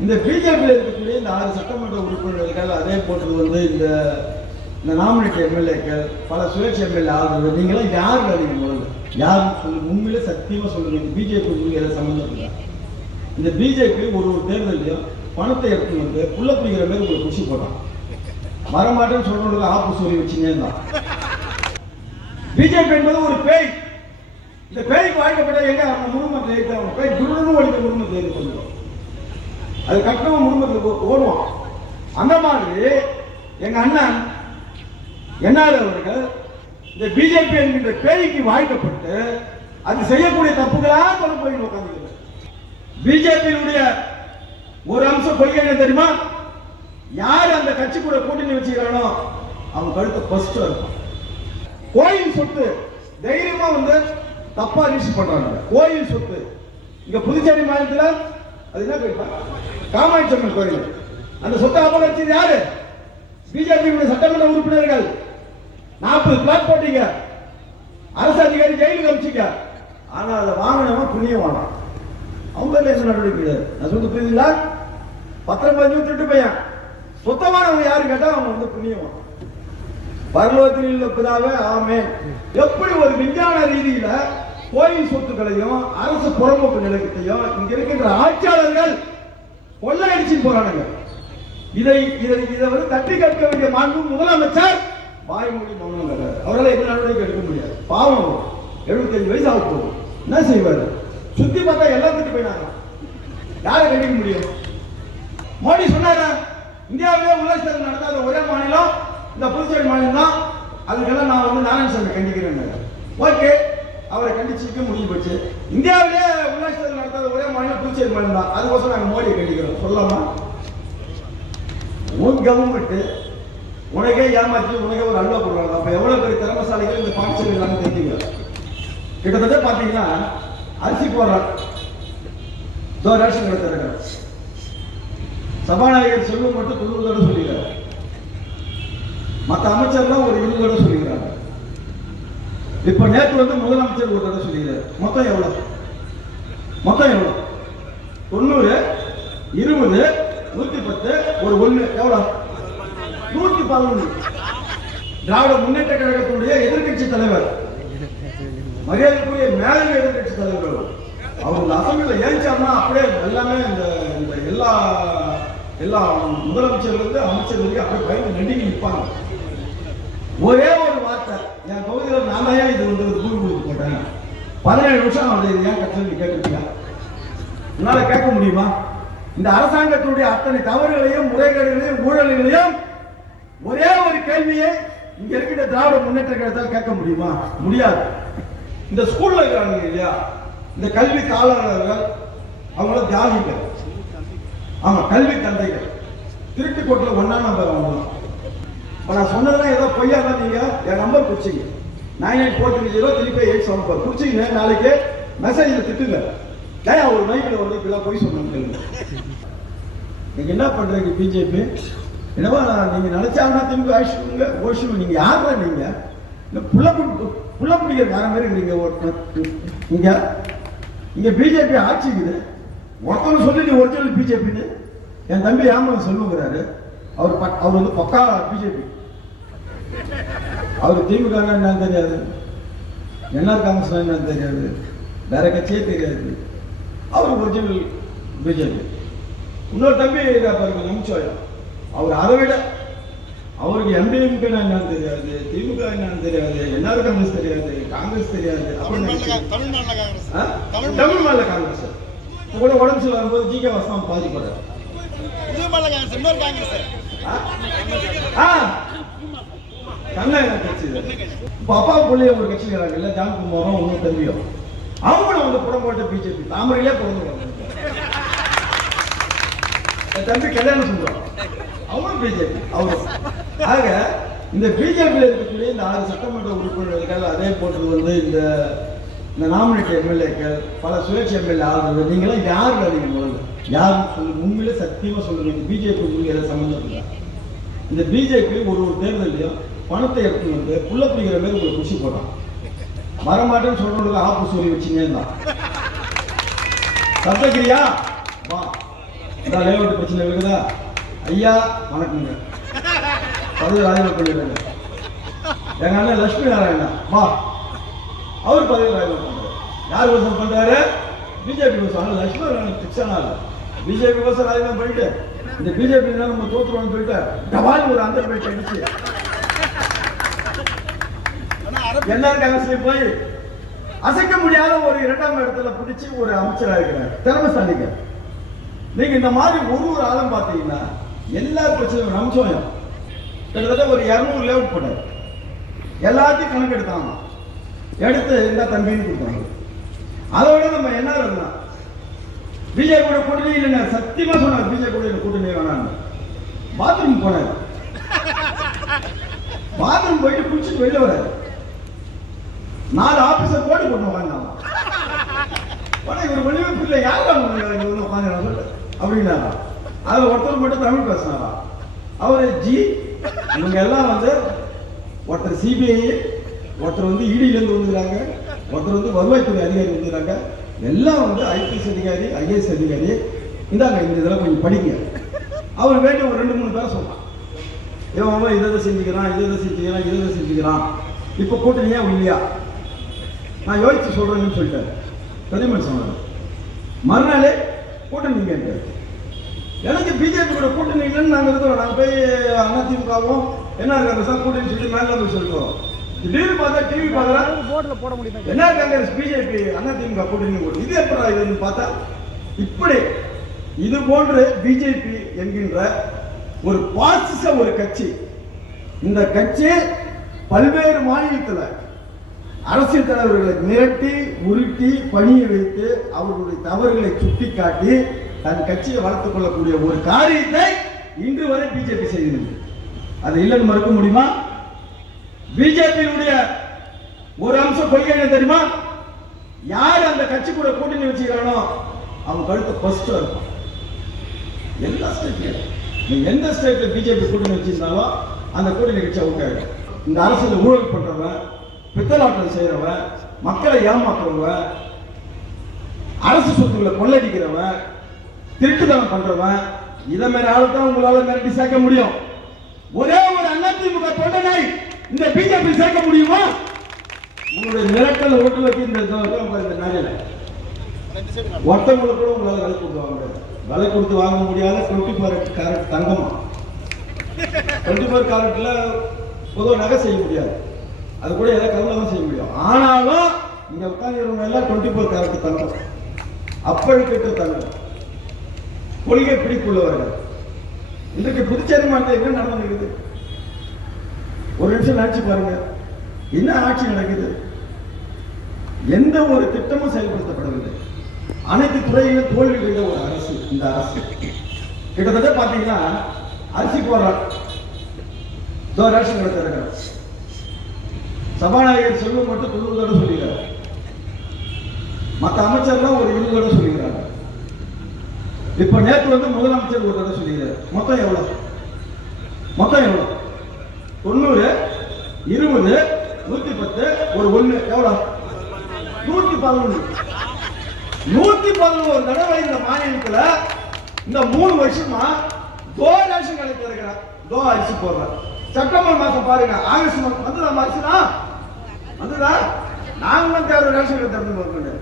இந்த பிஜேபியில் இருக்கக்கூடிய இந்த ஆறு சட்டமன்ற உறுப்பினர்கள் அதே போன்று வந்து இந்த இந்த நாமினேட் எம்எல்ஏக்கள் பல சுயேட்சை எம்எல்ஏ ஆகுது நீங்களாம் யார் நீங்க முதல்ல யார் சொல்லுங்க உண்மையிலே சத்தியமாக சொல்லுங்க இந்த பிஜேபி உங்களுக்கு சம்மந்தம் இல்லை இந்த பிஜேபி ஒரு ஒரு தேர்தலையும் பணத்தை எடுத்து வந்து புள்ள பிடிக்கிற மாதிரி உங்களுக்கு குஷி போட்டான் வரமாட்டேன்னு சொல்றவங்களுக்கு ஆப்பு சொல்லி வச்சுங்க தான் பிஜேபி என்பது ஒரு பேய். இந்த பேய்க்கு வாழ்க்கப்பட்ட எங்க? அவங்க குடும்பத்தை இருக்கிறவங்க பேய் குருன்னு ஒழிக்க குடும்பத்தை இது பண்ணுவோம் அது கட்டணம் குடும்பத்துக்கு ஓடுவோம் அந்த மாதிரி எங்க அண்ணன் என்ஆர் அவர்கள் இந்த பிஜேபி என்கின்ற பேய்க்கு வாய்க்கப்பட்டு அது செய்யக்கூடிய தப்புகளாக சொல்ல போய் உட்காந்துக்கிறது பிஜேபியினுடைய ஒரு அம்சம் கொள்கை என்ன தெரியுமா? யார் அந்த கட்சி கூட கூட்டணி வச்சுக்கிறானோ அவங்க கழுத்து ஃபர்ஸ்ட் இருக்கும். கோயில் சொத்து தைரியமா வந்து தப்பா ரிஜிஸ்டர் பண்றாங்க. கோயில் சொத்து. இங்க புதுச்சேரி மாநிலத்தில் அது என்ன பேர் காமாட்சி அம்மன் கோயில். அந்த சொத்தை அபகரிச்சது யாரு? பிஜேபி சட்டமன்ற உறுப்பினர்கள். நாற்பது பிளாட் போட்டீங்க. அரசு அதிகாரி ஜெயிலுக்கு அமிச்சிங்க ஆனால் அதை வாங்கினவன் புண்ணியம் வாங்கினான் அவங்க என்ன நடவடிக்கை நான் சொல்றது புரியுதுங்களா? பத்திரம் பதினஞ்சு திருட்டு பையன். சுத்தமானவங்க யாரு கேட்டா அவங்க வந்து புண்ணியவான். பரலோகத்தில் உள்ள பிதாவே ஆமே எப்படி ஒரு விஞ்ஞான ரீதியில கோயில் சொத்துக்களையும் அரசு புறம்போக்கு நிலையத்தையும் இங்க இருக்கின்ற ஆட்சியாளர்கள் கொள்ளையடிச்சு போறானுங்க. இதை இதை இதை வந்து தட்டி கேட்க வேண்டிய மாண்பு முதலமைச்சர் வாய்மொழி மௌனம் கிடையாது அவரால் எந்த நடவடிக்கை எடுக்க முடியாது. பாவம் எழுபத்தஞ்சு வயசு ஆக போகும் என்ன செய்வார்? சுத்தி பார்த்தா எல்லாத்துக்கும் போயினாங்க யாரை கண்டிக்க முடியும்? மோடி சொன்னாங்க இந்தியாவிலே உள்ளாட்சி தேர்தல் நடத்தாத ஒரே மாநிலம் இந்த புதுச்சேரி மாநிலம் தான். அதுக்கெல்லாம் நான் வந்து நாராயணசாமி கண்டிக்கிறேன் ஓகே. அவரை கண்டிச்சுக்க முடிஞ்சு போச்சு. இந்தியாவிலே உள்ளாட்சி தேர்தல் நடத்தாத ஒரே மாநிலம் புதுச்சேரி மாநிலம் தான் அதுக்கோசரம் நாங்கள் மோடியை கண்டிக்கிறோம். சொல்லலாமா? உன் கவர்மெண்ட் உனக்கே ஏமாற்றி உனக்கே ஒரு அல்வா போடுறாங்க அப்போ எவ்வளவு பெரிய திறமசாலிகள் இந்த பாண்டிச்சேரி இல்லாமல் தெரிஞ்சுங்க கிட்டத்தட்ட பாத்தீங்கன்னா அரிசி போடுறான் இதோ ரேஷன் கடை திறக்கிறேன் சபாநாயகர் செல்வம் மட்டும் தொண்ணூறு தடவை சொல்லிக்கிறார். மற்ற அமைச்சர்லாம் ஒரு இருபது தடவை சொல்லிக்கிறாங்க. இப்ப நேற்று வந்து முதலமைச்சர் ஒரு தடவை சொல்லிடுறாரு மொத்தம் எவ்வளவு மொத்தம் எவ்வளவு தொண்ணூறு இருபது நூத்தி பத்து ஒரு ஒண்ணு. எவ்வளவு நூத்தி பதினொன்று திராவிட முன்னேற்ற கழகத்தினுடைய எதிர்க்கட்சி தலைவர். மரியாதைக்குரிய மேலும் எதிர்க்கட்சி தலைவர். அவர் இந்த அசம்பிளில் ஏஞ்சார்னா அப்படியே எல்லாமே இந்த இந்த எல்லா எல்லா முதலமைச்சர்லேருந்து அமைச்சர் வரைக்கும் அப்படியே பயந்து நெடுங்கி நிற்பாங்க. ஒரே ஒரு வார்த்தை என் பகுதியில் நான் தான் இது வந்து கூலி கொடுத்து போட்டேன் பதினேழு நிமிஷம் வந்து இது ஏன் கட்சி கேட்குறீங்க என்னால் கேட்க முடியுமா? இந்த அரசாங்கத்தினுடைய அத்தனை தவறுகளையும் முறைகேடுகளையும் ஊழல்களையும் ஒரே ஒரு கேள்வியை இங்க இருக்கிற திராவிட முன்னேற்ற கழகத்தால் கேட்க முடியுமா? முடியாது. இந்த ஸ்கூல்ல இருக்கிறாங்க இல்லையா? இந்த கல்வி தாளர்கள் அவங்கள தியாகிகள். ஆமா கல்வி தந்தைகள். திருட்டுக்கோட்டில் ஒன்னா நம்பர் அவங்க இப்போ நான் சொன்னதெல்லாம் ஏதோ பொய்யா தான் நீங்க என் number குறிச்சிங்க nine eight four three zero three five eight seven four குறிச்சிங்க நாளைக்கு மெசேஜில் திட்டுங்க. ஏன் ஒரு மைக்கில் வந்து இப்படிலாம் பொய் சொன்னாங்க நீங்க என்ன பண்றீங்க பிஜேபி? என்னவா நீங்க நினைச்சாங்கன்னா திமுக ஆயிடுச்சுங்க ஓஷு நீங்க யாரா நீங்க? இந்த புள்ள பு- புள்ள பிடிக்கிற வேற மாதிரி இருக்கிறீங்க ஒரு- இங்க இங்க பிஜேபி ஆட்சிக்குது. இருக்குது ஒருத்தவங்க சொல்லி நீ ஒரிஜினல் பிஜேபின்னு. என் தம்பி ஏமன் சொல்லுங்கிறாரு. அவர் அவர் வந்து பக்கா பிஜேபி. அவர் திமுக ன்னா என்னன்னு தெரியாது. என்ஆர் காங்கிரஸ் என்னன்னு தெரியாது. வேற கட்சியே தெரியாது. அவர் ஒரிஜினல் பிஜேபி. இன்னொரு தம்பி பாருங்க நம்பிச்சோயம் அவர் அதை விட அவருக்கு எம்டிஎம்கே என்னன்னு தெரியாது. திமுக என்னன்னு தெரியாது. என்ஆர் காங்கிரஸ் தெரியாது. காங்கிரஸ் தெரியாது. தமிழ் மாநில காங்கிரஸ். ஆ? கூட உடம்பு சரியில்லை வரும்போது ஜி கே வாசனம் பாதிப்படுறாரு. புதிய கட்சி இது. அப்பா பிள்ளைய ஒரு கட்சி இருக்காங்கல்ல ஜான் குமாரும் இன்னும் தம்பியோ அவங்களும் வந்து புறம் போட்ட பிஜேபி தாமரையிலே பிறந்து தம்பி கல்யாணம் சொல்றோம் அவனும் பிஜேபி அவரும். ஆக இந்த பிஜேபியில் இருக்கக்கூடிய இந்த ஆறு சட்டமன்ற உறுப்பினர்கள் அதே போன்று வந்து இந்த இந்த நாமினேட் எம்எல்ஏக்கள் பல சுயேட்சை எம்எல்ஏ ஆகுது நீங்களாம் யார் நீங்க முதல்ல? யார் சொல்லு உண்மையிலே சத்தியமாக சொல்லுங்க இந்த பிஜேபி உங்களுக்கு எதாவது சம்மந்தம் இல்லை. இந்த பிஜேபி ஒரு ஒரு தேர்தலையும் பணத்தை எடுத்து வந்து புள்ள பிடிக்கிற மாதிரி உங்களை குஷி போட்டான். வரமாட்டேன்னு சொல்றவங்களுக்கு ஆப்பு சொல்லி வச்சுங்க தான் சப்தகிரியா? வா. இந்த லேவுட் பிரச்சனை இருக்குதா? ஐயா வணக்கங்க பதவி ராஜினாமா பண்ணிடுறாங்க. எங்க அண்ணன் லட்சுமி நாராயணா? வா. அவர் பதவி ராஜினாமா பண்றாரு. யார் விவசாயம் பண்றாரு? பிஜேபி விவசாயம் லட்சுமி நாராயணன் பிக்சனா இல்லை பிஜேபி விவசாயம் ராஜினாமா பண்ணிட்டு இந்த பிஜேபி நம்ம தோத்துருவோம்னு சொல்லிட்டு டபால் ஒரு அந்த போயிட்டு எல்லாரும் ஆனா போய் அசைக்க முடியாத ஒரு இரண்டாம் இடத்துல பிடிச்சி ஒரு அமைச்சராக இருக்கிறார். திறமைசாலிங்க. நீங்க இந்த மாதிரி ஒரு ஒரு ஆளும் பார்த்தீங்கன்னா எல்லா பிரச்சனையும் அம்சம் கிட்டத்தட்ட ஒரு இரநூறு லேவுட் போட்டார். எல்லாத்தையும் கணக்கு எடுத்தாங்க எடுத்து இந்த தம்பின்னு கொடுத்தாங்க. அதோட நம்ம என்ன இருந்தான் பிஜே கூட கூட்டணி இல்லைங்க சத்தியமா சொன்னார் பிஜே கூட கூட்டணி வேணான்னு பாத்ரூம் போனார். பாத்ரூம் போயிட்டு குளிச்சுட்டு வெளில வராரு. நாலு ஆபீசர் போட்டு போட்டு உட்காந்தாங்க உடனே இவர் வெளியே பிள்ளை யார் வந்து உட்காந்து அப்படின்னா அதில் ஒருத்தர் மட்டும் தமிழ் பேசினாரா? அவர் ஜி இவங்க எல்லாம் வந்து ஒருத்தர் சிபிஐ ஒருத்தர் வந்து இடியிலேருந்து வந்துக்கிறாங்க ஒருத்தர் வந்து வருவாய்த்துறை அதிகாரி வந்துக்கிறாங்க எல்லாம் வந்து ஐபிஎஸ் அதிகாரி ஐஏஎஸ் அதிகாரி. இந்தாங்க இந்த இதெல்லாம் கொஞ்சம் படிங்க. அவர் வேண்டிய ஒரு ரெண்டு மூணு பேர் சொன்னான். இவன் இதை இதை செஞ்சுக்கிறான் இதை இதை செஞ்சுக்கிறான் இதை செஞ்சுக்கிறான். இப்போ கூட்டணியா இல்லையா நான் யோசிச்சு சொல்கிறேன்னு சொல்லிட்டாரு. பிரதமர் சொன்னார் மறுநாளே கூட்டணி கேட்டார் எனக்கு பிஜேபி கூட கூட்டணி இல்லைன்னு நாங்கள் இருக்கிறோம். நாங்கள் போய் அதிமுகவும் என்ன இருக்காங்க சார் கூட்டணி சொல்லி மேலே போய் சொல்லிட்டோம். திடீர்னு பார்த்தா டிவி பார்க்குறாங்க போர்டில் போட முடியும் என்ன காங்கிரஸ் பிஜேபி அதிமுக கூட்டணி போட்டு இது எப்படா இதுன்னு பார்த்தா இப்படி இது போன்று பிஜேபி என்கின்ற ஒரு பாசிச ஒரு கட்சி. இந்த கட்சி பல்வேறு மாநிலத்தில் அரசியல் தலைவர்களை மிரட்டி உருட்டி பணிய வைத்து அவர்களுடைய தவறுகளை சுட்டிக்காட்டி தன் கட்சியை வளர்த்துக் கொள்ளக்கூடிய ஒரு காரியத்தை இன்று வரை பிஜேபி செய்கிறது அது இல்லைன்னு மறுக்க முடியுமா? பிஜேபியினுடைய ஒரு அம்சம் கொள்கை என்ன தெரியுமா? யார் அந்த கட்சி கூட கூட்டணி வச்சுக்கிறானோ அவங்க கழுத்து ஃபர்ஸ்ட் இருக்கும். எல்லா ஸ்டேட்லையும் நீங்க எந்த ஸ்டேட்ல பிஜேபி கூட்டணி வச்சிருந்தாலும் அந்த கூட்டணி கட்சி அவுட் இந்த அரசியல் ஊழல் பண்றவன் பித்தலாட்டல் செய்கிறவன் மக்களை ஏமாத்துறவன் அரசு சொத்துக்களை கொள்ளடிக்கிறவன் திருட்டுத்தனம் பண்றவன் இதை மாதிரி ஆளுதான் உங்களால மிரட்டி சேர்க்க முடியும். ஒரே ஒரு அதிமுக தொண்டனை இந்த பிஜேபி சேர்க்க முடியுமா? உங்களுடைய மிரட்டல் ஓட்டு வச்சு இந்த நகையில ஒருத்தவங்களை ஒருத்தவங்களுக்கு கூட உங்களால விலை கொடுத்து வாங்க முடியாது. விலை கொடுத்து வாங்க முடியாத டுவெண்ட்டி ஃபோர் கேரட் தங்கமா. டுவெண்ட்டி ஃபோர் கேரட்ல பொதுவாக நகை செய்ய முடியாது. அது கூட எதாவது கல்ல தான் செய்ய முடியும். ஆனாலும் இங்க உட்கார்ந்து எல்லாம் டுவெண்ட்டி ஃபோர் கேரட் தங்கம் அப்பழுக்கிட்டு தங்கம். கொள்கை பிடிப்புள்ளவர்கள். இன்றைக்கு புதுச்சேரி மாநிலம் என்ன நடந்துருக்குது ஒரு நிமிஷம் நினைச்சு பாருங்க. என்ன ஆட்சி நடக்குது? எந்த ஒரு திட்டமும் செயல்படுத்தப்படவில்லை. அனைத்து துறையிலும் தோல்வி கண்ட ஒரு அரசு இந்த அரசு. கிட்டத்தட்ட பாத்தீங்கன்னா அரிசி போடுறான் இதோ ரேஷன் கடை சபாநாயகர் செல்வம் மட்டும் தொண்ணூறு தடவை சொல்லிக்கிறார் மற்ற அமைச்சர்லாம் ஒரு இருபது தடவை சொல்லிக்கிறாங்க இப்ப நேற்று வந்து முதலமைச்சர் ஒரு தடவை சொல்லிக்கிறார் மொத்தம் எவ்வளவு? மொத்தம் எவ்வளவு? தொண்ணூறு இருபது நூத்தி பத்து ஒரு ஒண்ணு. எவ்வளவு? நூத்தி பதினொன்று நூத்தி பதினோரு தடவை இந்த மாநிலத்துல இந்த மூணு வருஷமா தோ ரேஷன் கடை திறக்கிறார் தோ அரிசி போடுறார். செப்டம்பர் மாசம் பாருங்க. ஆகஸ்ட் மாசம் வந்து நம்ம அரிசினா வந்துதா? நாங்களும் தேவை ரேஷன் கடை திறந்து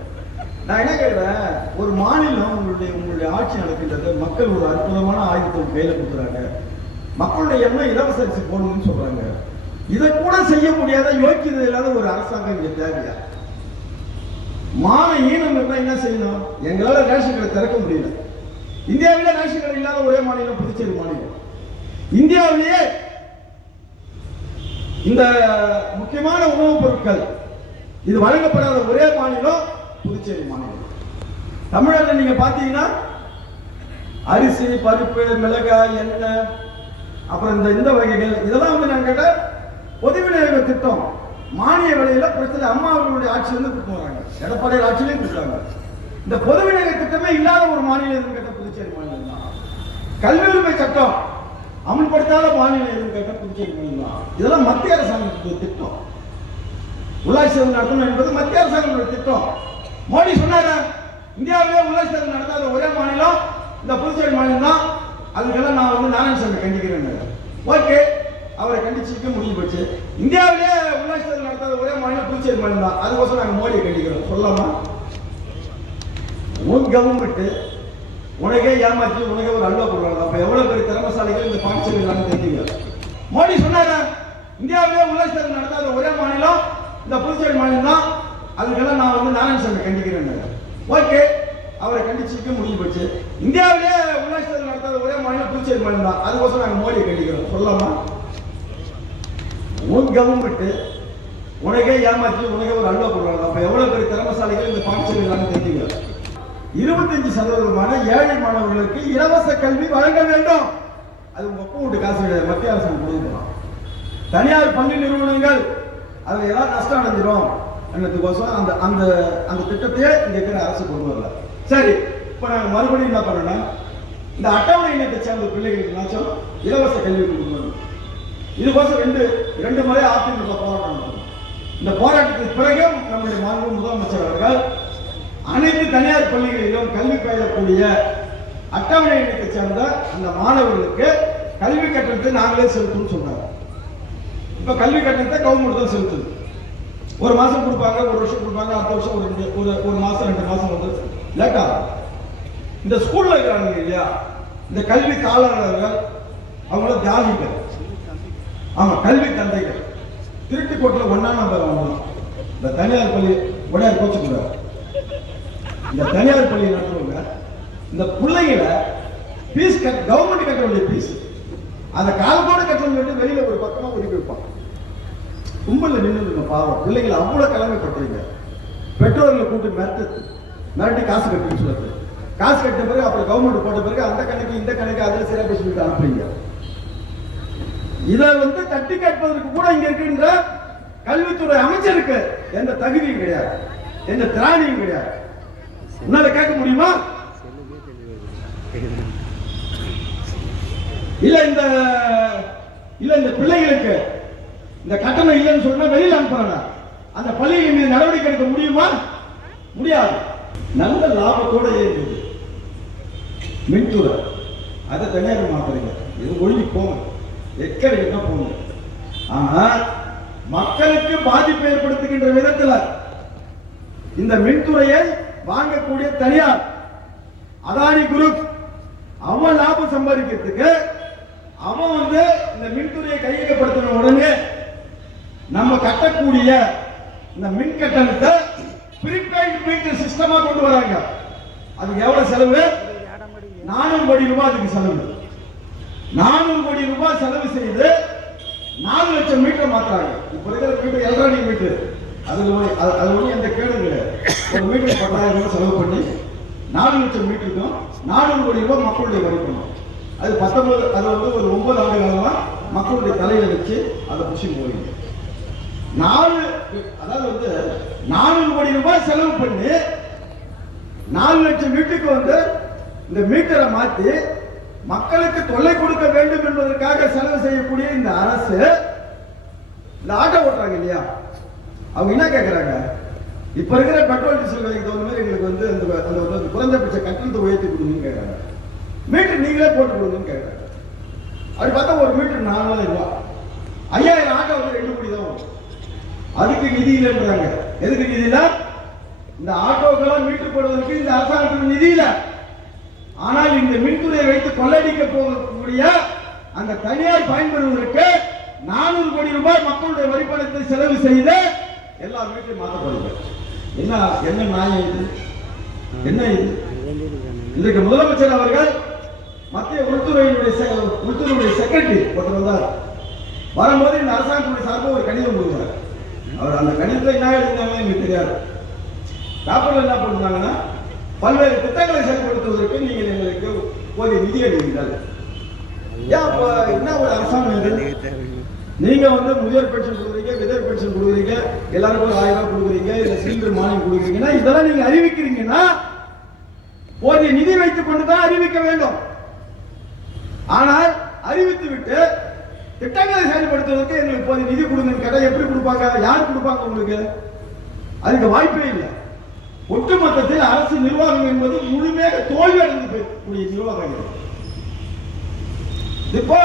நான் என்ன கேட்கிறேன்? ஒரு மாநிலம் உங்களுடைய உங்களுடைய ஆட்சி நடக்கின்றது மக்கள் ஒரு அற்புதமான ஆயுதத்தை கையில் கையில கொடுக்குறாங்க. மக்களுடைய எண்ணம் இலவச அரிசி போடணும்னு சொல்றாங்க. இதை கூட செய்ய முடியாத யோக்கியது இல்லாத ஒரு அரசாங்கம் இங்க தேவையா? மான ஈனம் என்ன செய்யணும்? எங்களால ரேஷன் கடை திறக்க முடியல. இந்தியாவிலே ரேஷன் கடை இல்லாத ஒரே மாநிலம் புதுச்சேரி மாநிலம். இந்தியாவிலேயே இந்த முக்கியமான உணவுப் பொருட்கள் இது வழங்கப்படாத ஒரே மாநிலம் புதுச்சேரி மாநிலம். தமிழ்நாட்டில் நீங்க பாத்தீங்கன்னா அரிசி பருப்பு மிளகாய் எண்ணெய் அப்புறம் இந்த இந்த வகைகள் இதெல்லாம் வந்து நான் கேட்டா பொது விநியோக திட்டம். மானிய விலையில பிரச்சனை அம்மா அவர்களுடைய ஆட்சி வந்து கொடுத்து வராங்க. எடப்பாடி ஆட்சியிலையும் கொடுத்தாங்க இந்த பொது விநியோக திட்டமே இல்லாத ஒரு மாநிலம் கேட்ட புதுச்சேரி மாநிலம் தான். கல்வி உரிமை சட்டம். அமல்படுத்தாத மாநில எதுன்னு கேட்ட புதுச்சேரி மாநிலம் தான் இதெல்லாம் மத்திய அரசாங்கத்துக்கு திட்டம். உள்ளாட்சி தேர்தல் நடத்தணும் என்பது மத்திய அரசாங்கத்துடைய திட்டம். மோடி சொன்னாரு இந்தியாவிலே உள்ளாட்சி தேர்தல் நடத்தாத ஒரே மாநிலம் இந்த புதுச்சேரி மாநிலம் தான் அதுக்கெல்லாம் நான் வந்து நாராயணசாமி கண்டிக்கிறேன் ஓகே அவரை கண்டிச்சுக்க முடிஞ்சு போச்சு. இந்தியாவிலே உள்ளாட்சி தேர்தல் நடத்தாத ஒரே மாநிலம் புதுச்சேரி மாநிலம் தான் அதுக்கோசரம் நாங்கள் மோடியை கண்டிக்கிறோம். சொல்லாமா உன் கவர்மெண்ட்டு உனக்கே ஏமாற்றி உனக்கே ஒரு அல்வா கொடுக்குறாங்க அப்ப எவ்வளவு பெரிய திறமசாலிகள் இந்த பாண்டிச்சேரி இல்லாம தெரிஞ்சுங்க மோடி சொன்னாரு இந்தியாவிலே உள்ளாட்சி தேர்தல் நடத்தாத ஒரே மாநிலம் இந்த புதுச்சேரி மாநிலம் தான் அதுக்கெல்லாம் நான் வந்து நாராயணசாமி கண்டிக்கிறேன் ஓகே அவரை கண்டிச்சுக்க முடிஞ்சு போச்சு. இந்தியாவிலே உள்ளாட்சி தேர்தல் நடத்தாத ஒரே மாநிலம் புதுச்சேரி மாநிலம் தான் அதுக்கோசரம் நாங்கள் மோடியை கண்டிக்கிறோம். சொல்லலாமா? உன் கவர்மெண்ட் உனக்கே ஏமாற்றி உனக்கே ஒரு அல்வா போடுறாங்க. அப்ப எவ்வளவு பெரிய திறமசாலிகள் இந்த பாண்டிச்சேரி இல்லாம தெரிஞ்சுங்க இருபத்தஞ்சு சதவீதமான ஏழை மாணவர்களுக்கு இலவச கல்வி வழங்க வேண்டும். அது ஒப்பு வீட்டு காசு கிடையாது. மத்திய அரசு கொடுக்கலாம் தனியார் பள்ளி நிறுவனங்கள் அதில் ஏதாவது நஷ்டம் அடைஞ்சிரும். என்னத்துக்கோசம் அந்த அந்த அந்த திட்டத்தையே இங்க இருக்கிற அரசு கொண்டு வரல. சரி இப்போ நாங்கள் மறுபடியும் என்ன பண்ணணும் இந்த அட்டவணை இனத்தை சேர்ந்த பிள்ளைகளுக்கு இலவச கல்வி கொடுக்கணும் இதுக்கோசம் ரெண்டு ரெண்டு முறை அதிமுக போராட்டம் இந்த போராட்டத்துக்கு பிறகு நம்முடைய மாண்பு முதலமைச்சர் அவர்கள் அனைத்து தனியார் பள்ளிகளிலும் கல்வி பயிலக்கூடிய அட்டவணை இனத்தை சேர்ந்த அந்த மாணவர்களுக்கு கல்வி கட்டணத்தை நாங்களே செலுத்தும் சொன்னார் இப்ப கல்வி கட்டணத்தை கவர்மெண்ட் தான் செலுத்துது. ஒரு மாசம் கொடுப்பாங்க ஒரு வருஷம் கொடுப்பாங்க அடுத்த வருஷம் ஒரு ரெண்டு- ஒரு ஒரு மாசம் ரெண்டு மாசம் வந்து லேட் ஆகும். இந்த ஸ்கூல்ல இருக்கிறாங்க இல்லையா? இந்த கல்வி காலாளர்கள் அவங்கள தியாகிகள். ஆமா கல்வி தந்தைகள். திருட்டுக்கோட்டில் ஒன்னா நம்பர் வாங்கணும் இந்த தனியார் பள்ளி உடையார் கோச்சு இந்த தனியார் பள்ளி நடத்துறவங்க இந்த பிள்ளைகளை ஃபீஸ் கட் கவர்மெண்ட் கட்ட வேண்டிய ஃபீஸ் அந்த காலத்தோட கட்டணும் சொல்லிட்டு வெளியில ஒரு பக்கமா ஒதுக்கி வைப்பாங்க. கும்பலில் நின்று பாவம். பிள்ளைகள் அவ்வளவு கிளம்பப்பட்டீங்க பெற்றோர்களை கூட்டு மிரட்டு. மிரட்டி காசு கட்டுன்னு சொல்லுது காசு கட்ட பிறகு அப்புறம் கவர்மெண்ட் போட்ட பிறகு அந்த கணக்கு இந்த கணக்கு அதில் சிறப்பு சொல்லிட்டு அனுப்புறீங்க இதை வந்து தட்டி கேட்பதற்கு கூட இங்க இருக்கின்ற கல்வித்துறை அமைச்சருக்கு எந்த தகுதியும் கிடையாது. எந்த திராணியும் கிடையாது. உன்னால கேட்க முடியுமா? இல்ல இந்த இல்ல இந்த பிள்ளைகளுக்கு இந்த கட்டணம் இல்லைன்னு சொன்னா வெளியில அனுப்புறாங்க. அந்த பள்ளிகள் மீது நடவடிக்கை எடுக்க முடியுமா? முடியாது. நல்ல லாபத்தோட இருக்குது மின்துறை அதை தனியார் மாத்துறீங்க இது ஒழுங்கி போங்க என்ன போங்க ஆனா மக்களுக்கு பாதிப்பு ஏற்படுத்துகின்ற விதத்தில் இந்த மின்துறையை வாங்கக்கூடிய தனியார் அதானி குரூப் அவன் லாபம் சம்பாதிக்கிறதுக்கு அவன் வந்து இந்த மின்துறையை கையகப்படுத்தின உடனே நம்ம கட்டக்கூடிய இந்த மின் கட்டணத்தை ப்ரீபெய்ட் மீட்டர் சிஸ்டமா கொண்டு வராங்க. அதுக்கு எவ்வளவு செலவு? நானூறு கோடி ரூபாய் அதுக்கு செலவு. நானூறு கோடி ரூபாய் செலவு செய்து நாலு லட்சம் மீட்டர் மாத்துறாங்க. இப்ப இருக்கிற மீட்டர் எலக்ட்ரானிக் மீட்டர் அதில் ஒரு- அது ஒன்றும் எந்த கேடும் கிடையாது. ஒரு மீட்டர் பத்தாயிரம் ரூபாய் செலவு பண்ணி நாலு லட்சம் மீட்டருக்கும் நானூறு கோடி ரூபாய் மக்களுடைய வரி அது பத்தொன்பது அது வந்து ஒரு ஒன்பது ஆண்டு காலமாக மக்களுடைய தலையில வச்சு அதை புஷி போறீங்க நாலு அதாவது வந்து நானூறு கோடி ரூபாய் செலவு பண்ணி நாலு லட்சம் வீட்டுக்கு வந்து இந்த மீட்டரை மாற்றி மக்களுக்கு தொல்லை கொடுக்க வேண்டும் என்பதற்காக செலவு செய்யக்கூடிய இந்த அரசு இந்த ஆட்டோ ஓட்டுறாங்க இல்லையா? அவங்க என்ன கேட்கறாங்க இப்ப இருக்கிற பெட்ரோல் டீசல் விலைக்கு தகுந்த மாதிரி எங்களுக்கு வந்து அந்த அந்த ஒரு குறைந்தபட்ச கட்டணத்தை உயர்த்தி கொடுங்கன்னு கேட்கறாங்க மீட்டர் நீங்களே போட்டு கொடுங்கன்னு கேட்கறாங்க அப்படி பார்த்தா ஒரு மீட்டர் நாலாயிரம் ரூபாய் ஐயாயிரம் ஆட்டோ வந்து ரெண்டு கோடி தான் வரும். அதுக்கு நிதி இல்லைன்றாங்க. எதுக்கு நிதி இல்ல? இந்த ஆட்டோக்கெல்லாம் மீட்டு போடுவதற்கு இந்த அரசாங்கத்துக்கு நிதி இல்ல. ஆனால் இந்த மின்துறையை வைத்து கொள்ளடிக்க போகக்கூடிய அந்த தனியார் பயன்படுவதற்கு நானூறு கோடி ரூபாய் மக்களுடைய வரிப்பணத்தை செலவு செய்து எல்லா வீட்டையும் மாற்றப்படுது என்ன என்ன நியாயம் இது? என்ன இது? இன்றைக்கு முதலமைச்சர் அவர்கள் மத்திய உள்துறையினுடைய செ- உள்துறையுடைய செக்ரட்டரி ஒருத்தர் வந்தார். வரும்போது இந்த அரசாங்கத்துடைய சார்பாக ஒரு கடிதம் கொடுக்குறாரு. அவர் அந்த கடிதத்தை என்ன எழுதினாங்க எனக்கு தெரியாது. பேப்பரில் என்ன பண்ணுறாங்கன்னா பல்வேறு திட்டங்களை செயல்படுத்துவதற்கு நீங்கள் எங்களுக்கு போதிய நிதி அளிக்கிறீர்கள் ஏன் அப்ப என்ன ஒரு அரசாங்கம் நீங்க வந்து முதியோர் பென்ஷன் கொடுக்குறீங்க விதர் பென்ஷன் கொடுக்குறீங்க எல்லாருக்கும் ஒரு ஆயிரம் ரூபாய் கொடுக்குறீங்க இல்ல சிலிண்டர் மானியம் கொடுக்குறீங்கன்னா இதெல்லாம் நீங்க அறிவிக்கிறீங்கன்னா போதிய நிதி வைத்துக் கொண்டு தான் அறிவிக்க வேண்டும். ஆனால் அறிவித்து விட்டு திட்டங்களை செயல்படுத்துவதற்கு எங்களுக்கு போதிய நிதி கொடுங்கன்னு கேட்டால் எப்படி கொடுப்பாங்க யார் கொடுப்பாங்க உங்களுக்கு? அதுக்கு வாய்ப்பே இல்லை. ஒட்டுமொத்தத்தில் அரசு நிர்வாகம் என்பது முழுமையாக தோல்வி அடைந்து போயக்கூடிய நிர்வாகம் இப்போ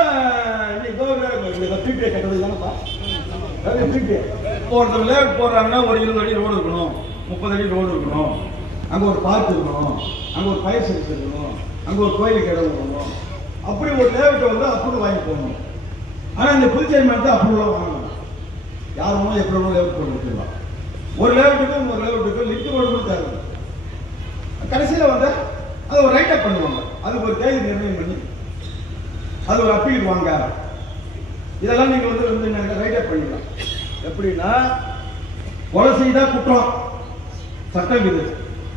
இந்த இதோ இந்த பிபிஐ கட்டுறது தானப்பா? பிபிஐ ஒருத்தர் லேட் போடுறாங்கன்னா ஒரு இருபது அடி ரோடு இருக்கணும். முப்பது அடி ரோடு இருக்கணும். அங்கே ஒரு பார்க் இருக்கணும். அங்கே ஒரு ஃபயர் சர்வீஸ் இருக்கணும். அங்கே ஒரு கோயிலுக்கு இடம் இருக்கணும். அப்படி ஒரு லேவுட்டை வந்து அப்ரூவல் வாங்கி போகணும் ஆனால் இந்த புதுச்சேரி மாநிலத்தை அப்ரூவலாக வாங்கணும். யார் வேணாலும் எப்படி வேணாலும் லேவுட் போட்டு விட்டுருலாம் ஒரு லேவுட்டுக்கும் ஒரு லேவுட்டுக்கும் லிஃப்ட் ரோடு கூட தேவை கடைசியில் வந்து அதை ஒரு ரைட்டப் பண்ணுவாங்க. அதுக்கு ஒரு தேதி நிர்ணயம் பண்ணி அது ஒரு அப்பீல் வாங்க. இதெல்லாம் நீங்க வந்து வந்து ரைட்டப் பண்ணிக்கலாம். எப்படின்னா கொலை செய்தா குற்றம். சட்டம் இது.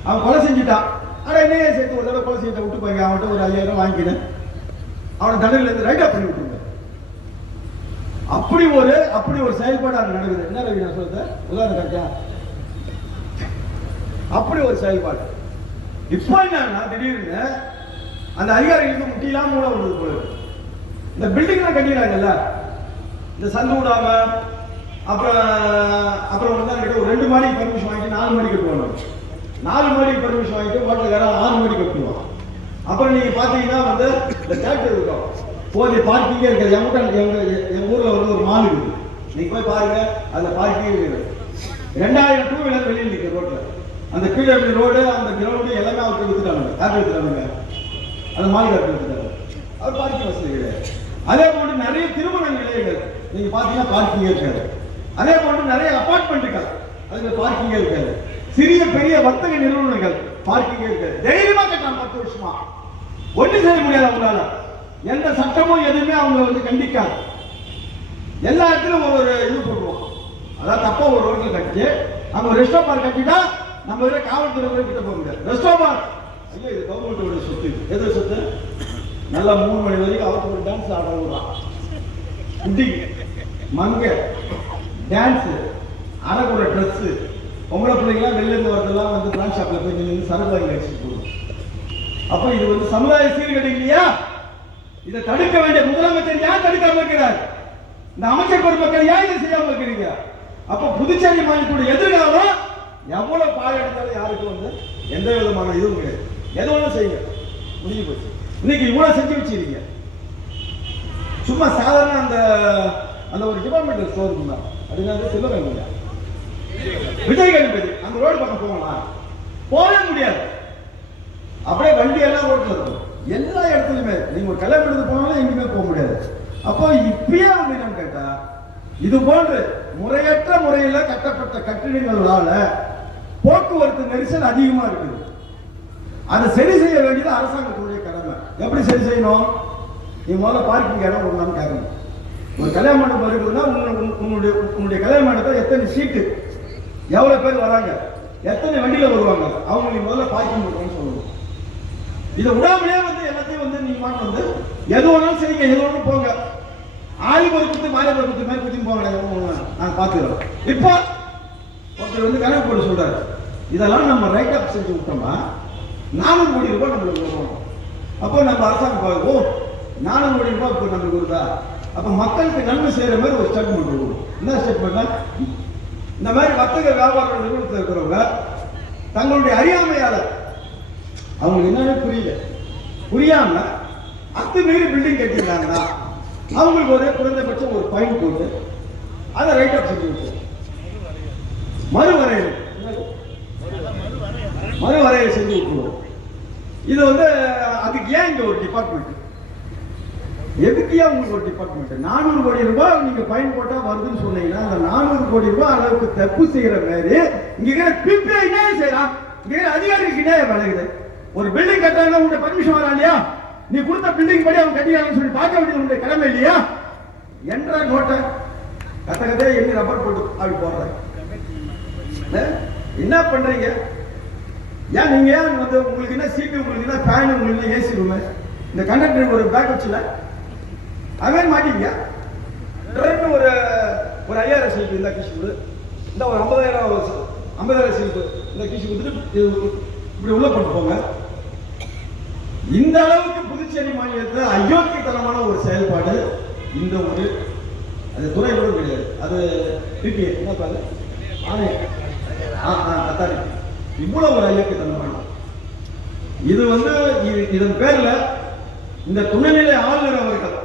அவன் கொலை செஞ்சுட்டான். ஆனால் என்னையே சேர்த்து ஒரு தடவை கொலை செய்த விட்டு போய் அவன்கிட்ட ஒரு ஐயாயிரம் வாங்கிக்கினேன் அவனை தண்டனையில இருந்து ரைட்டப் பண்ணி விட்டுருங்க. அப்படி ஒரு அப்படி ஒரு செயல்பாடு அங்கே நடக்குது. என்ன ரவி நான் சொல்றது? உதாரணம் கரெக்டா அப்படி ஒரு செயல்பாடு. இப்போ என்னன்னா திடீர்னு அந்த அதிகாரிகளுக்கு முட்டிலாம் மூலம் வருது போல இந்த பில்டிங்லாம் கட்டிடுறாங்கல்ல இந்த சந்து விடாம அப்புறம் அப்புறம் வந்து என்கிட்ட ஒரு ரெண்டு மாடிக்கு பர்மிஷன் வாங்கிட்டு நாலு மாடி கட்டுவாங்க நாலு மாடி பர்மிஷன் வாங்கிட்டு ஹோட்டலுக்காரன் ஆறு மாடி கட்டுவோம் அப்புறம் நீங்க பாத்தீங்கன்னா வந்து இந்த தேட்டர் இருக்கும். போதிய பார்க்கிங்கே இருக்காது. எங்க எங்க எங்க ஊர்ல வந்து ஒரு மால் இருக்குது. நீங்க போய் பாருங்க அந்த பார்க்கிங் இருக்குது. ரெண்டாயிரம் டூ வீலர் வெளியில் நிற்க ரோட்ல அந்த கீழே ரோடு அந்த கிரவுண்டு எல்லாமே அவருக்கு வித்துட்டாங்க யார் எடுத்துட்டாங்க. அந்த மால் காட்டு வித்துட்டாங்க அவர் பார்க்கிங் வசதி கிடையாது. அதே போன்று நிறைய திருமண நிலையங்கள் நீங்க பாத்தீங்கன்னா பார்க்கிங் இருக்காது. அதே போன்று நிறைய அபார்ட்மெண்ட்டுகள் அதுல பார்க்கிங் இருக்காது. சிறிய பெரிய வர்த்தக நிறுவனங்கள் பார்க்கிங் இருக்காது. தைரியமா கட்டலாம் பத்து வருஷமா. ஒண்ணு செய்ய முடியாது அவங்களால. எந்த சட்டமும் எதுவுமே அவங்க வந்து கண்டிக்காது. எல்லா இடத்துலயும் ஒவ்வொரு இது போடுவோம் அதாவது தப்பா ஒரு ரோட்ல கட்டி அங்க ஒரு ரெஸ்டோ பார் கட்டிட்டா நம்ம இதுல காவல்துறை கிட்ட போக முடியாது. ரெஸ்டோ பார் ஐயோ இது கவர்மெண்டோட சொத்து. எது சொத்து? நல்லா மூணு மணி வரைக்கும் அவருக்கு ஒரு டான்ஸ் ஆட விடுறான் குட்டி மங்க. டான்ஸு அரைக்குற ட்ரெஸ்ஸு பொம்பளை பிள்ளைங்களாம் வெளிலேருந்து வரதெல்லாம் வந்து பிளான் ஷாப்பில் போய் நின்று சரக்கு வாங்கி அடிச்சுட்டு போகும் அப்போ இது வந்து சமுதாய சீர்கேடு இல்லையா இதை தடுக்க வேண்டிய முதலமைச்சர் ஏன் தடுக்காம இருக்கிறார்? இந்த அமைச்சர் பெருமக்கள் ஏன் இதை செய்யாமல் இருக்கிறீங்க? அப்போ புதுச்சேரி மாநிலத்துடைய எதிர்காலம் எவ்வளோ பாடம் எடுத்தாலும் யாருக்கும் வந்து எந்த விதமான இதுவும் கிடையாது. எது ஒன்றும் செய்யுங்க. முடிஞ்சு போச்சு. இன்னைக்கு இவ்வளவு செஞ்சு வச்சிருக்கீங்க சும்மா சாதாரண அந்த அந்த ஒரு டிபார்ட்மெண்டல் ஸ்டோர் இருந்தா அது என்னது சிவகங்கை விஜய் கணபதி அந்த ரோடு பக்கம் போகலாம் போகவே முடியாது. அப்படியே வண்டி எல்லாம் ரோட்ல இருக்கும் எல்லா இடத்துலயுமே நீங்க ஒரு கல்யாணம் எடுத்து போனாலும் எங்கேயுமே போக முடியாது. அப்போ இப்பயே வந்து என்னன்னு கேட்டா இது போன்று முறையற்ற முறையில கட்டப்பட்ட கட்டிடங்களால போக்குவரத்து நெரிசல் அதிகமா இருக்குது. அதை சரி செய்ய வேண்டியது அரசாங்கத்துடைய எப்படி சரி செய்யணும்? நீ முதல்ல பார்க்கிங் இடம் கொடுக்கலாம்னு கேட்கணும் ஒரு கல்யாண மண்டபம் இருக்குதுன்னா உங்களுடைய உங்களுடைய கல்யாண மண்டபத்தில் எத்தனை சீட்டு எவ்வளோ பேர் வராங்க? எத்தனை வண்டியில் வருவாங்க? அவங்களுக்கு முதல்ல பார்க்கிங் கொடுக்கணும்னு சொல்லணும். இதை விடாமலே வந்து எல்லாத்தையும் வந்து நீங்கள் மாட்டு வந்து எது வேணாலும் சரிங்க எது வேணாலும் போங்க. ஆளுக்கு ஒரு குத்து மாலை ஒரு குத்து மாதிரி குத்தி போங்க. நான் பார்த்துக்கிறோம் இப்போ ஒருத்தர் வந்து கணக்கு போட்டு சொல்கிறார் இதெல்லாம் நம்ம ரைட் ஆஃப் செஞ்சு விட்டோம்னா நானூறு கோடி ரூபாய் நம்மளுக்கு வரும். அப்போ நம்ம அரசாங்கம் பார்க்க, நானும் கோடி ரூபாய் இப்போ நம்மளுக்கு கொடுத்தா? அப்போ மக்களுக்கு நன்மை செய்கிற மாதிரி ஒரு ஸ்டேட்மெண்ட் கொடுக்கும் என்ன ஸ்டேட்மெண்ட்னா இந்த மாதிரி வர்த்தக வியாபார நிறுவனத்தில் இருக்கிறவங்க தங்களுடைய அறியாமையால் அவங்களுக்கு என்னன்னு புரியல. புரியாம அத்துமீறி பில்டிங் கட்டியிருந்தாங்கன்னா அவங்களுக்கு ஒரு குறைந்தபட்சம் ஒரு ஃபைன் போட்டு அதை ரைட் ஆஃப் செஞ்சு விட்டு மறுவரையறை. மறுவரையறை செஞ்சு விட்டுருவோம். இது வந்து அதுக்கு ஏன் இங்க ஒரு டிபார்ட்மெண்ட் எதுக்கு ஏன் உங்களுக்கு ஒரு டிபார்ட்மெண்ட் நானூறு கோடி ரூபாய் நீங்க பயன் போட்டா வருதுன்னு சொன்னீங்கன்னா அந்த நானூறு கோடி ரூபாய் அளவுக்கு தப்பு செய்யற மாதிரி இங்க இருக்கிற பிபிஐ என்ன செய்யறான் இங்க அதிகாரிக்கு என்ன விளக்குது ஒரு பில்டிங் கட்டுறாங்கன்னா உங்க பர்மிஷன் வரா இல்லையா? நீ கொடுத்த பில்டிங் படி அவங்க கட்டிக்கிறாங்கன்னு சொல்லி பார்க்க வேண்டியது உங்களுடைய கடமை இல்லையா? என்ற நோட்டை கத்த கதையா எண்ணி ரப்பர் போட்டு அப்படி போடுறேன் அஹ், என்ன பண்றீங்க? ஏன் நீங்க ஏன் வந்து உங்களுக்கு என்ன சீட்டு உங்களுக்கு என்ன ஃபேன் உங்களுக்கு என்ன ஏசி ரூம் இந்த கண்டக்டர் ஒரு பேக் வச்சுல. அவன் மாட்டீங்க ட்ரெயின் ஒரு ஒரு ஐயாயிரம் சீட்டு இந்த கிஷ் கொடு. இந்த ஒரு ஐம்பதாயிரம் ஐம்பதாயிரம் சீட்டு இந்த கிஷ் கொடுத்துட்டு இப்படி உள்ள போட்டு போங்க. இந்த அளவுக்கு புதுச்சேரி மாநிலத்தில் அயோக்கியத்தனமான ஒரு செயல்பாடு இந்த ஒரு அது துறை கூட கிடையாது. அது பிபிஏ என்ன பாரு? ஆணையம் ஆ ஆ அத்தாரிட்டி இவ்வளவு ஒரு ஐயக்கத்தனமான இது வந்து இது- இதன் பேர்ல இந்த துணைநிலை ஆளுநர் அவர்கள்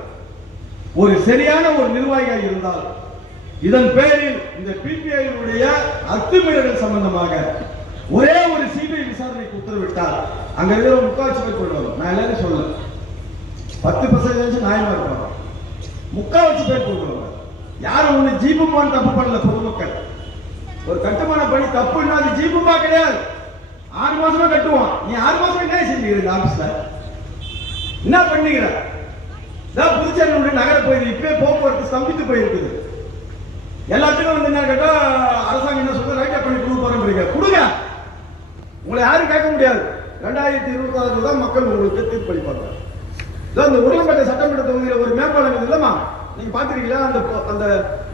ஒரு சரியான ஒரு நிர்வாகியாக இருந்தால் இதன் பேரில் இந்த பிபிஐடைய அத்துமீறல் சம்பந்தமாக ஒரே ஒரு சிபிஐ விசாரணைக்கு உத்தரவிட்டால் அங்க இருக்கிற முக்காட்சி பேர் கொண்டு வரும் நான் எல்லாரும் சொல்ல பத்து பர்சன்டேஜ் நியாயமா இருப்பாங்க. முக்காவாசி பேர் கொண்டு வருவாங்க யாரும் ஒண்ணு ஜீபுமான் தப்பு பண்ணல பொதுமக்கள். ஒரு கட்டுமான பணி தப்புன்னா அது ஜீபுமா கிடையாது. ஆறு மாசமா கட்டுவான். நீ ஆறு மாசம் என்ன செஞ்சுக்கிற இந்த ஆபீஸ்ல என்ன பண்ணுகிற? இதான் புதுச்சேரியுடைய நகர போயிருக்கு இப்பவே போக்குவரத்து ஸ்தம்பித்து போயிருக்குது. எல்லாத்துக்கும் வந்து என்ன கேட்டா அரசாங்கம் என்ன சொல்ற ரைட்டா பண்ணி கொடுக்க போறேன்றீங்க கொடுங்க. உங்களை யாரும் கேட்க முடியாது. ரெண்டாயிரத்தி இருபத்தி ஆறு தான் மக்கள் உங்களுக்கு தீர்ப்பளிப்பாங்க இதோ இந்த உருளம்பேட்டை சட்டமன்ற தொகுதியில் ஒரு மேம்பாலம் இல்லைம்மா நீங்க பாத்துருக்கீங்களா அந்த அந்த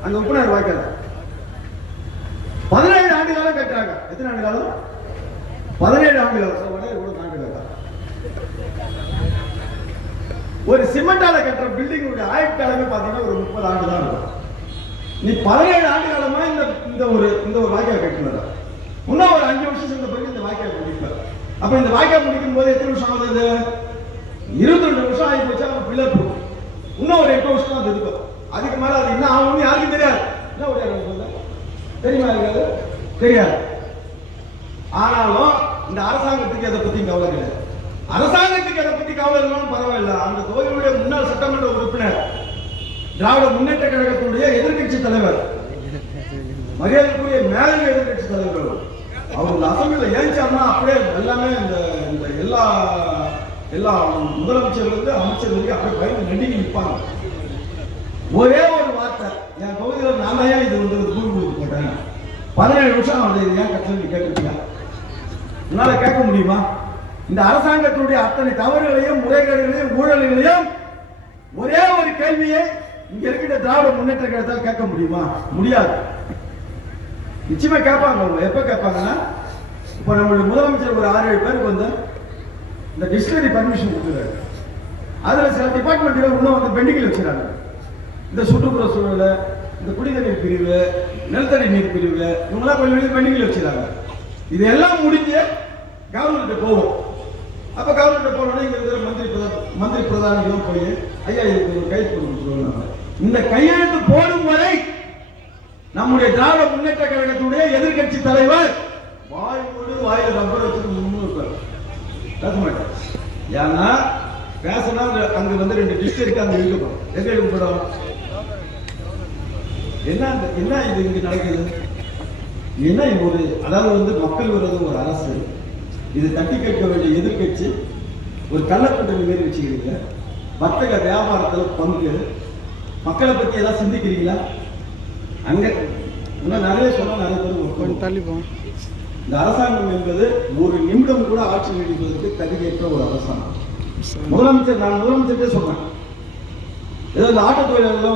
அந்த உப்புனர் வாய்க்கால பதினேழு ஆண்டு காலம் கட்டுறாங்க எத்தனை ஆண்டு காலம் பதினேழு ஆண்டு காலம் சார், உடனே ஆண்டு காலம் ஒரு சிமெண்டால கட்டுற பில்டிங் ஆயுட்காலமே பாத்தீங்கன்னா ஒரு முப்பது ஆண்டு தான் இருக்கும் நீ பதினேழு ஆண்டு காலமா இந்த இந்த ஒரு இந்த ஒரு வாய்க்கால் கட்டினதா? இன்னும் ஒரு அஞ்சு வருஷம் சேர்ந்த பிறகு இந்த வாய்க்கால் முடிப்பார் அப்ப இந்த வாய்க்கால் முடிக்கும் போது எத்தனை வருஷம் ஆகுது இருபத்தி ரெண்டு வருஷம் ஆகி போச்சு அவன் பிள்ளை போகும் இன்னும் ஒரு எட்டு வருஷம் அது இருக்கும். அதுக்கு மேல அது என்ன ஆகும்னு யாருக்கும் தெரியாது. என்ன ஒரு தெரியுமா இருக்காது தெரியாது. ஆனாலும் இந்த அரசாங்கத்துக்கு அதை பத்தி கவலை கிடையாது. அரசாங்கத்துக்கு அதை பத்தி கவலை இல்லைன்னு பரவாயில்ல. அந்த கோயிலுடைய முன்னாள் சட்டமன்ற உறுப்பினர் திராவிட முன்னேற்ற கழகத்தினுடைய எதிர்கட்சி தலைவர் மரியாதைக்குரிய மேலவை எதிர்கட்சி தலைவர் அவர். இந்த அசம்பிளில அப்படியே எல்லாமே இந்த இந்த எல்லா எல்லா முதலமைச்சர்களுக்கு அமைச்சர்களுக்கு அப்படியே பயந்து நெண்டிக்கு நிற்பாங்க ஒரே ஒரு வார்த்தை என் பகுதியில் நான் தான் ஏன் இது வந்து கூறு கொடுத்து போட்டேன் பதினேழு நிமிஷம் வந்து இது ஏன் கட்டணம் கேட்டிருக்கேன் உன்னால கேட்க முடியுமா? இந்த அரசாங்கத்தினுடைய அத்தனை தவறுகளையும் முறைகேடுகளையும் ஊழல்களையும் ஒரே ஒரு கேள்வியை இங்க இருக்கிற திராவிட முன்னேற்ற கழகத்தால் கேட்க முடியுமா? முடியாது. நிச்சயமா கேட்பாங்க அவங்க. எப்ப கேட்பாங்கன்னா இப்போ நம்மளுடைய முதலமைச்சர் ஒரு ஆறு ஏழு பேருக்கு வந்து இந்த டிஸ்டரி பர்மிஷன் கொடுக்குறாரு. அதுல சில டிபார்ட்மெண்ட்ல இன்னும் வந்து பெண்டிங்கில் வச்சுறாங்க இந்த சுற்றுப்புற சூழல் இந்த குடிநீர் பிரிவு நிலத்தடி நீர் பிரிவு இவங்கெல்லாம் கொஞ்சம் கொஞ்சம் பெண்டிங்கில் வச்சுறாங்க இதெல்லாம் முடிஞ்சு கவர்மெண்ட் போவோம். அப்போ கவர்மெண்ட் போனோடனே இங்கே இருக்கிற மந்திரி பிரதான் மந்திரி பிரதானிகளும் போய் ஐயா இதுக்கு ஒரு கையெழுத்து போட்டு சொல்லுவாங்க. இந்த கையெழுத்து போடும் வரை நம்முடைய திராவிட முன்னேற்ற கழகத்துடைய எதிர்க்கட்சி தலைவர் வாய் மூடு வாயில் ரப்பர் வச்சுட்டு முன்னு இருப்பார். பேச மாட்டார். ஏன்னா பேசினா அங்க- வந்து ரெண்டு டிஸ்ட்ரிக்ட் அங்க இருக்கும் எங்க இருக்கும் என்ன அந்த- என்ன இது இங்க நடக்குது? என்ன ஒரு அதாவது வந்து மக்கள் விரோத ஒரு அரசு. இது தட்டி கேட்க வேண்டிய எதிர்க்கட்சி ஒரு கள்ளக்கூட்டணி மாரி வச்சுக்கிறீங்க. வர்த்தக வியாபாரத்துல பங்கு. மக்களை பத்தி ஏதாவது சிந்திக்கிறீங்களா? அங்க இன்னும் நிறைய சொன்னா நிறைய பேர் ஒப்புக்கொள்ளும். தள்ளி போ. இந்த அரசாங்கம் என்பது ஒரு நிமிடம் கூட ஆட்சி நீடிப்பதற்கு தகுதியற்ற ஒரு அரசாங்கம். முதலமைச்சர் நான் முதலமைச்சர்கிட்டே சொன்னேன். ஏதோ இந்த ஆட்டோ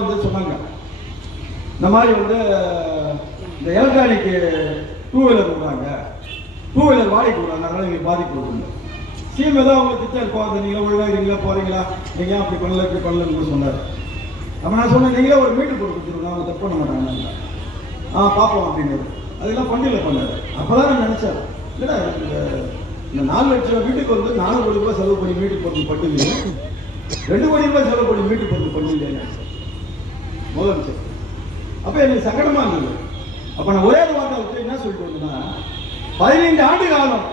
வந்து சொன்னாங்க. இந்த மாதிரி வந்து இந்த எலக்ட்ரானிக்கு டூ வீலர் விடுறாங்க டூ வீலர் வாடகைக்கு விடுறாங்க அதனால எங்களுக்கு பாதிப்பு வருது சிஎம் ஏதோ அவங்க திட்டம் இருக்கும் அது நீங்களா போகிறீங்களா நீங்கள் ஏன் அப்படி பண்ணல? இப்படி பண்ணலன்னு சொன்னார். அப்போ நான் சொன்னேன் நீங்களே ஒரு மீட்டர் போட்டு கொடுத்துருங்க. அவங்க தப்பு பண்ண மாட்டாங்க. ஆ பார்ப்போம் அப்படின்னு அதெல்லாம் பண்ணல அப்போ தான் நான் நினச்சேன் இல்லடா இந்த இந்த நாலு லட்சம் வீட்டுக்கு வந்து நாலு கோடி ரூபாய் செலவு பண்ணி மீட்டு பொருள் பண்ணுவீங்க ரெண்டு கோடி ரூபாய் செலவு பண்ணி மீட்டு பொருள் பண்ணுவீங்க முதலமைச்சர் அப்போ எனக்கு சங்கடமாக இருந்தது. அப்ப நான் ஒரே ஒரு வார்த்தை வச்சு என்ன சொல்லிட்டு வந்தேன்னா பதினைந்து ஆண்டு காலம்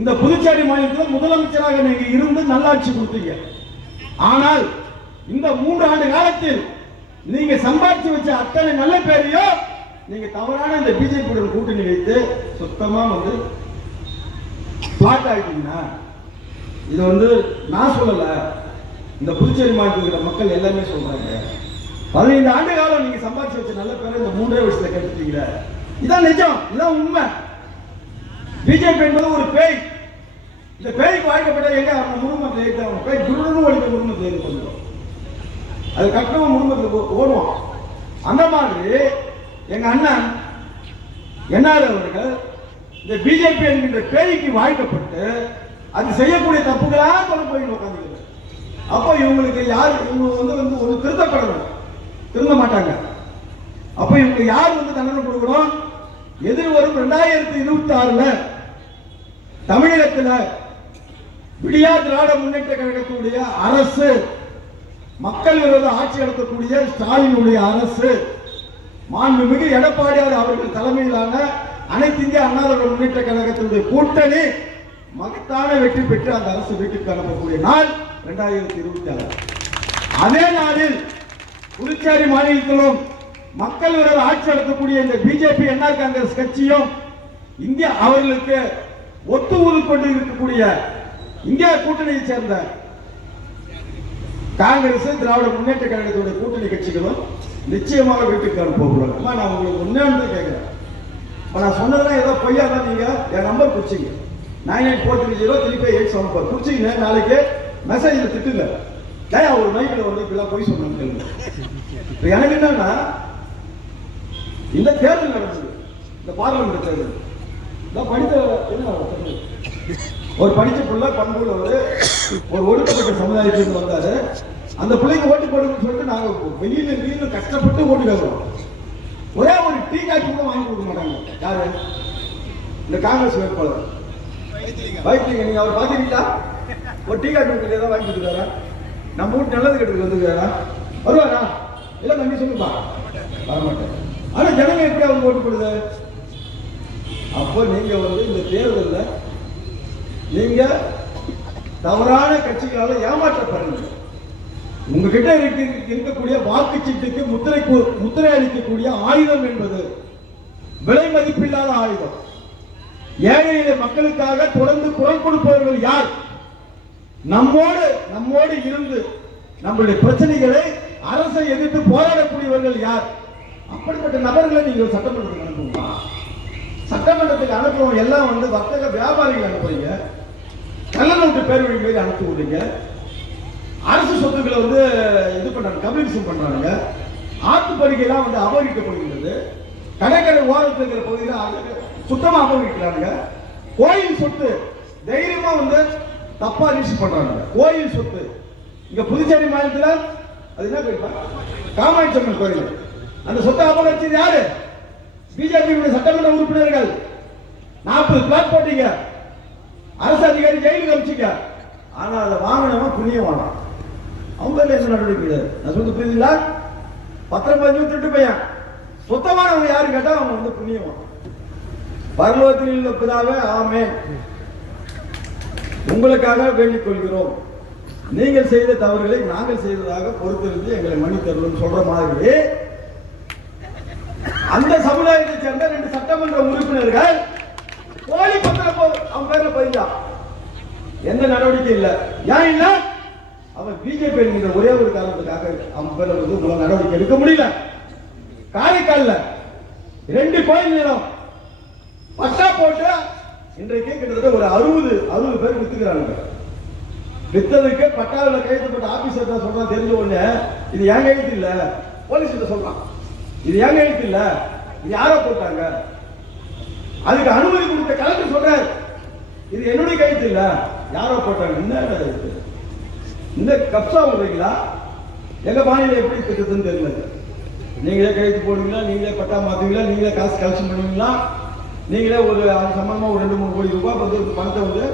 இந்த புதுச்சேரி மாநிலத்தில் முதலமைச்சராக நீங்க இருந்து நல்லாட்சி கொடுத்தீங்க. ஆனால் இந்த மூன்று ஆண்டு காலத்தில் நீங்க சம்பாதிச்சு வச்ச அத்தனை நல்ல பேரையும் நீங்க தவறான இந்த பிஜேபியுடன் கூட்டணி வைத்து சுத்தமா வந்து பிளாட் ஆகிட்டீங்கன்னா இது வந்து நான் சொல்லல இந்த புதுச்சேரி மாநிலத்தில் இருக்கிற மக்கள் எல்லாமே சொல்றாங்க. பதினைந்து ஆண்டு காலம் நீங்க சம்பாதிச்சு வச்ச நல்ல பேரை இந்த மூன்றே வருஷத்துல கெடுத்துட்டீங்க இதான் நிஜம் இதான் உண்மை. பிஜேபி என்பது ஒரு பேய். இந்த பேய்க்கு வாழ்க்கப்பட்ட எங்க? அவங்க முருகத்தை ஏற்று பேய் குருடனும் ஒழிக்க முருகன் ஏற்று பண்ணுறோம் அது கட்டணம் முருகத்துக்கு ஓடுவான். அந்த மாதிரி எங்க அண்ணன் என்ஆர் அவர்கள் இந்த பிஜேபி என்கின்ற பேய்க்கு வாழ்க்கப்பட்டு அது செய்யக்கூடிய தப்புகளா கொண்டு போய் உட்காந்துக்கிறது அப்போ இவங்களுக்கு யார் இவங்க வந்து வந்து ஒரு திருத்தப்படணும். திருந்த மாட்டாங்க. அப்போ இவங்க யார் வந்து தண்டனை கொடுக்கணும்? எதிர் வரும் ரெண்டாயிரத்தி இருபத்தி ஆறுல தமிழகத்தில் விடியா திராவிட முன்னேற்ற கழகத்துடைய அரசு மக்கள் விரோத ஆட்சி நடத்தக்கூடிய ஸ்டாலினுடைய அரசு மாண்புமிகு எடப்பாடியார் அவர்கள் தலைமையிலான அனைத்து இந்திய அண்ணா திராவிட முன்னேற்ற கழகத்தினுடைய கூட்டணி மகத்தான வெற்றி பெற்று அந்த அரசு வீட்டுக்கு அனுப்பக்கூடிய நாள் இரண்டாயிரத்தி இருபத்தி ஆறு அதே நாளில் புதுச்சேரி மாநிலத்திலும் மக்கள் விரோத ஆட்சி நடத்தக்கூடிய இந்த பிஜேபி என்ஆர் காங்கிரஸ் கட்சியும் இந்தியா அவர்களுக்கு ஒத்து ஊது கொண்டு இருக்கக்கூடிய இந்தியா கூட்டணியை சேர்ந்த காங்கிரஸ் திராவிட முன்னேற்ற கழகத்துடைய கூட்டணி கட்சிகளும் நிச்சயமாக வீட்டுக்கு அனுப்புவாங்க அம்மா, நான் உங்களுக்கு ஒன்னே கேட்குறேன் இப்போ நான் சொன்னதெல்லாம் ஏதோ பொய்யா தான் நீங்கள் என் number குறிச்சிங்க nine eight four three zero three five eight seven four பிடிச்சிங்க நாளைக்கு மெசேஜில் திட்டுங்க. ஏன் ஒரு மைக்கில் வந்து இப்படிலாம் போய் சொன்னாங்க இப்போ எனக்கு என்னன்னா இந்த தேர்தல் நடந்தது. இந்த பார்லிமெண்ட் தேர்தல். நான் படித்த என்ன ஒரு படித்த பிள்ளை பண்புள்ள ஒரு ஒரு ஒடுக்கப்பட்ட சமுதாயத்திலிருந்து வந்தாரு. அந்த பிள்ளைக்கு ஓட்டு போடுங்கன்னு சொல்லிட்டு நாங்கள் வெளியில இருந்து கஷ்டப்பட்டு ஓட்டு கேட்கிறோம். ஒரே ஒரு டீ காய்ச்சி கூட வாங்கி கொடுக்க மாட்டாங்க. யாரு? இந்த காங்கிரஸ் வேட்பாளர். வைத்திலிங்க நீங்க அவர் பாத்தீங்களா ஒரு டீ காய்ச்சி வாங்கி கொடுத்துருக்காரு? நம்ம வீட்டு நல்லது கெட்டதுக்கு வந்துருக்காரா வருவாரா? இல்ல தம்பி சொல்லுப்பா. வரமாட்டேன். ஆனா ஜனங்க எப்படி அவங்க ஓட்டு போடுது? அப்போ நீங்க வந்து இந்த தேர்தலில் நீங்க தவறான கட்சிகளால் ஏமாற்றப்படுங்க. உங்ககிட்ட இருக்கு இருக்கக்கூடிய வாக்குச்சீட்டுக்கு முத்திரை முத்திரை அளிக்கக்கூடிய ஆயுதம் என்பது விலை மதிப்பில்லாத ஆயுதம். ஏழை மக்களுக்காக தொடர்ந்து குரல் கொடுப்பவர்கள் யார்? நம்மோடு நம்மோடு இருந்து நம்மளுடைய பிரச்சனைகளை அரசை எதிர்த்து போராடக்கூடியவர்கள் யார்? அப்படிப்பட்ட நபர்களை நீங்கள் சட்டமன்றத்துக்கு அனுப்புங்களா சட்டமன்றத்துக்கு அனுப்புறவங்க எல்லாம் வந்து வர்த்தக வியாபாரிகள் அனுப்புறீங்க. கள்ள நோட்டு பேர் மாரி அனுப்பி விடுறீங்க. அரசு சொத்துக்களை வந்து இது பண்றாங்க கம்யூனிசம் பண்றாங்க. ஆத்து படுகையெல்லாம் வந்து அபகரிக்கப்படுகிறது கடற்கரை ஓரத்தில் இருக்கிற பகுதியில் சுத்தமாக அபகரிக்கிறாங்க கோயில் சொத்து தைரியமா வந்து தப்பா யூஸ் பண்றாங்க. கோயில் சொத்து. இங்க புதுச்சேரி மாநிலத்தில் அது என்ன பேர் காமாட்சி அம்மன் கோயில். அந்த சொத்தை அபகரிச்சது யாரு? பிஜேபி சட்டமன்ற உறுப்பினர்கள். நாற்பது பிளாட் போட்டீங்க. அரசு அதிகாரி ஜெயிலுக்கு அமிச்சிங்க ஆனா அதை வாங்கினவன் புண்ணியவானா அவங்க என்ன நடவடிக்கை நான் சொல்றது புரியுதுங்களா? பத்திரம் பதினஞ்சு திருட்டு பையன். சுத்தமானவங்க யாரு கேட்டா அவங்க வந்து புண்ணியவான் பரலோகத்தில் உள்ள பிதாவே ஆமே உங்களுக்காக வேண்டிக் கொள்கிறோம். நீங்கள் செய்த தவறுகளை நாங்கள் செய்ததாக பொறுத்திருந்து எங்களை மன்னித்தருளும் சொல்ற மாதிரி அந்த சமுதாயத்தை சேர்ந்த ரெண்டு சட்டமன்ற உறுப்பினர்கள் போலி பத்திரம் அவன் பேர்ல பதிஞ்சா எந்த நடவடிக்கை இல்ல. ஏன் இல்ல? அவன் பிஜேபி என்கிற ஒரே ஒரு காரணத்துக்காக அவன் பேர்ல வந்து உங்களால் நடவடிக்கை எடுக்க முடியல. காரைக்கால்ல ரெண்டு கோயில் நிலம். பட்டா போட்டு இன்றைக்கே கிட்டத்தட்ட ஒரு அறுபது அறுபது பேர் வித்துக்கிறாங்க வித்ததுக்கு பட்டாவில் கையெழுத்தப்பட்ட ஆபீசர் தான் சொல்றான் தெரிஞ்ச உடனே இது என் கையெழுத்து இல்ல. போலீஸ் கிட்ட சொல்றான். இது என் கையெழுத்து இல்ல. இது யாரோ போட்டாங்க? அதுக்கு அனுமதி கொடுத்த கலெக்டர் சொல்றாரு. இது என்னுடைய கையெழுத்து இல்ல. யாரோ போட்டாங்க? என்ன இது? இந்த கப்சா விடுறீங்களா எங்க மாநிலம் எப்படி இருக்குதுன்னு தெரியல. நீங்களே கையெழுத்து போடுவீங்களா? நீங்களே பட்டா மாத்துவீங்களா? நீங்களே காசு கலெக்ஷன் பண்ணுவீங்களா? நீங்களே ஒரு அது சம்பந்தமாக ஒரு ரெண்டு மூணு கோடி ரூபாய் வந்து ஒரு பணத்தை வந்து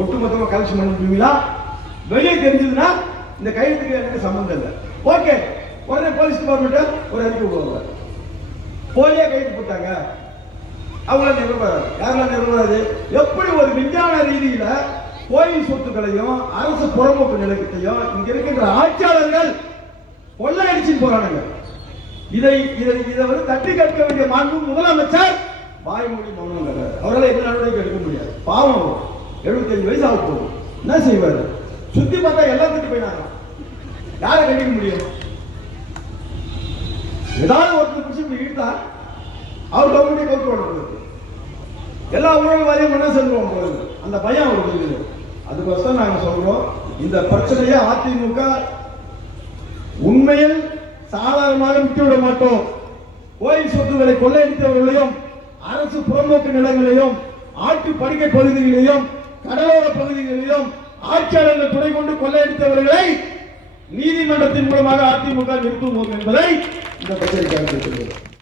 ஒட்டுமொத்தமாக கலெக்ஷன் பண்ணிடுவீங்களா வெளியே தெரிஞ்சதுன்னா இந்த கையெழுத்துக்கு எனக்கு சம்மந்தம் இல்லை. ஓகே உடனே போலீஸ் டிபார்ட்மெண்ட் ஒரு அறிக்கை விடுவாங்க. போலியாக கைது போட்டாங்க. அவங்கள நிரூபராது. யாரெல்லாம் நிரூபராது? எப்படி ஒரு விஞ்ஞான ரீதியில கோயில் சொத்துக்களையும் அரசு புறம்போக்கு நிலையத்தையும் இங்க இருக்கின்ற ஆட்சியாளர்கள் கொள்ளையடிச்சு போறானுங்க. இதை இதை இதை வந்து தட்டி கேட்க வேண்டிய மாண்பு முதலமைச்சர் வாய்மொழி மௌனம் அவரால் எந்த நடவடிக்கை எடுக்க முடியாது. பாவம் எழுபத்தஞ்சு வயசு ஆக போகும் என்ன செய்வாரு? சுத்தி பார்த்தா எல்லாம் திட்டு போயினாங்க யாரை கண்டிக்க முடியும்? ஏதாவது ஒருத்தர் பிடிச்சி இப்படி இழுத்தா அவர் கவர்மெண்டே கவுத்து உங்களுக்கு எல்லா ஊழல்வாதியும் என்ன செஞ்சுருவோம் உங்களுக்கு அந்த பயம் அவருக்கு இருக்குது. அதுக்கோசம் நாங்கள் சொல்றோம் இந்த பிரச்சனையை அதிமுக உண்மையில் சாதாரணமாக விட்டுவிட மாட்டோம். கோயில் சொத்துக்களை கொள்ளையடித்தவர்களையும் அரசு புறம்போக்கு நிலங்களையும் ஆட்டு படுகை பகுதிகளையும் கடலோர பகுதிகளிலும் ஆட்சியாளர்கள் துணை கொண்டு கொள்ளையடித்தவர்களை நீதிமன்றத்தின் மூலமாக அதிமுக நிறுத்துவோம் என்பதை இந்த பத்திரிகை